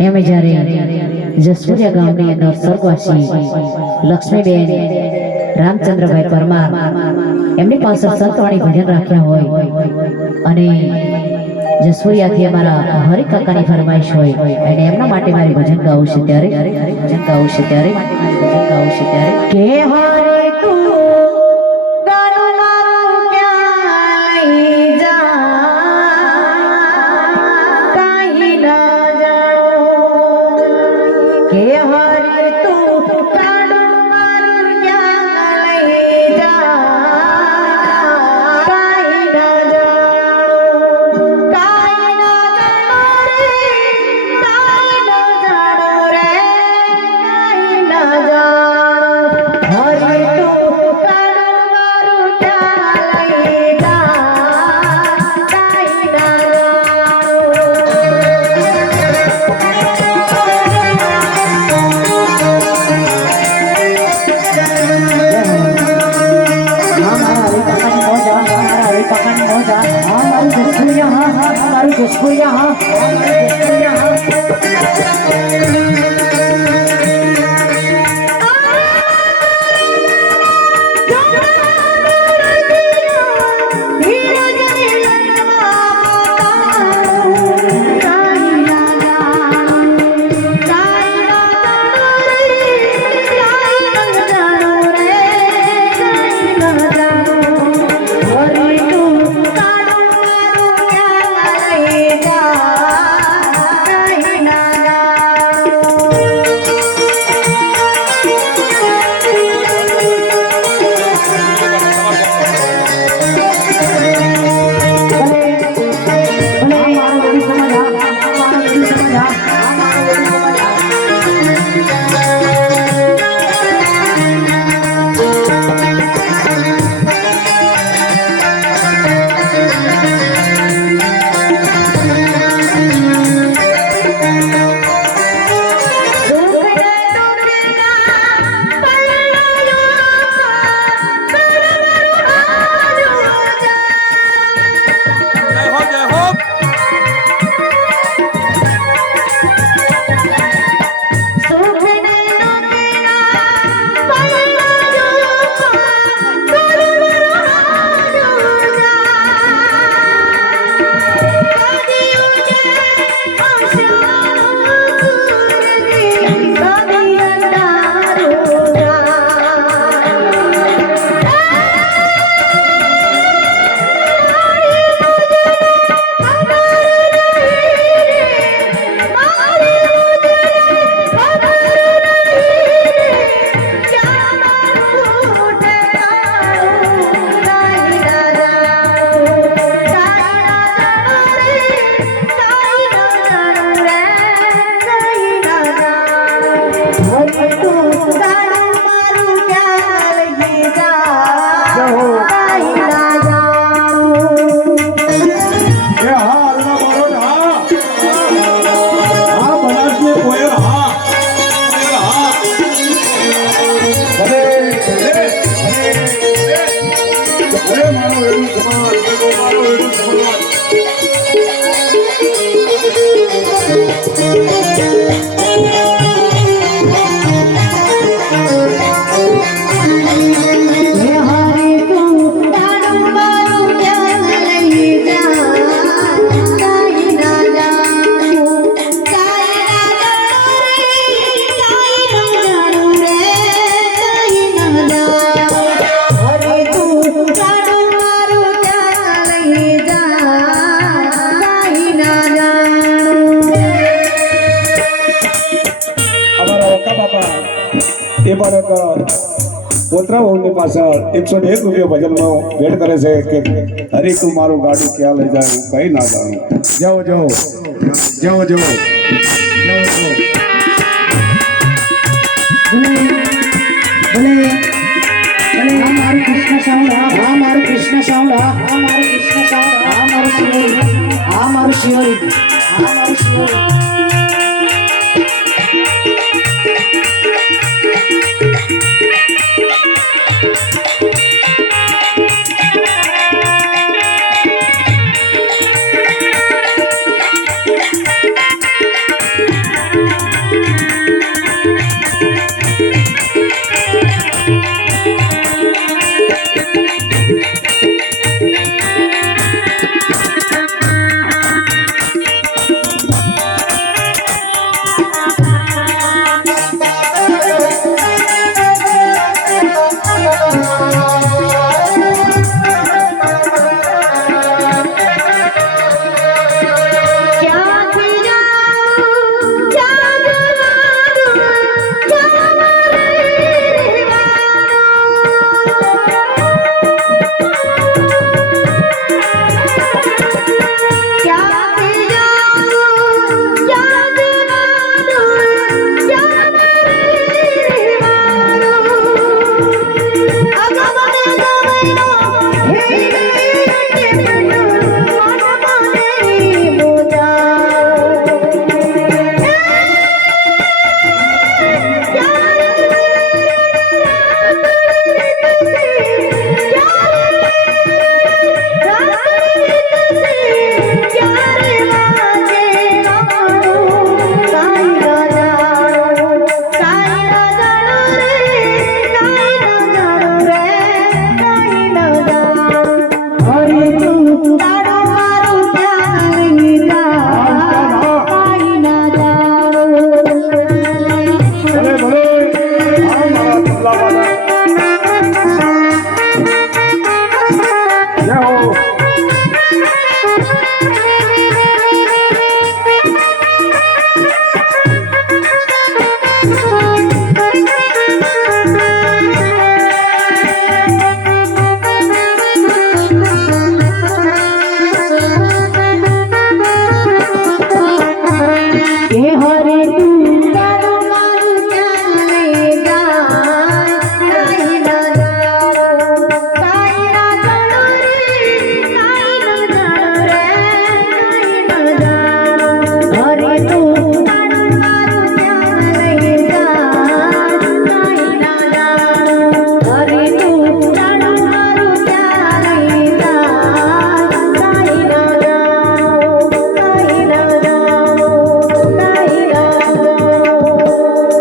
એમે જ્યારે જસપુરિયા ગામની અંદર સ્વર્ગવાસી લક્ષ્મીબેન રામચંદ્રભાઈ પરમાર એમની પાસે સંતવાણી ભજન રાખ્યા હોય અને જસુરિયાથી અમારા હરિકાકાની ફરમાઈશ હોય અને એમના માટે મારી ભજન ગાવું છે ત્યારે, ભજન ગાવું છે ત્યારે ભજન ગાવું છે ત્યારે. કે હરે જય એ પણ એક પોતરા ઓળની પાછળ એકસો ને એક રૂપિયા ભજનમાં ભેટ કરે છે કે હરી તું મારું ગાડી ક્યાં લઈ જાય હું કઈ ના જાણું જાઓ જાઓ જાઓ જાઓ જાઓ જાઓ કૃષ્ણ સાવડા આ મારું કૃષ્ણ સાવડા આ મારું શિવરી આ મારું શિવરી આ મારું શિવરી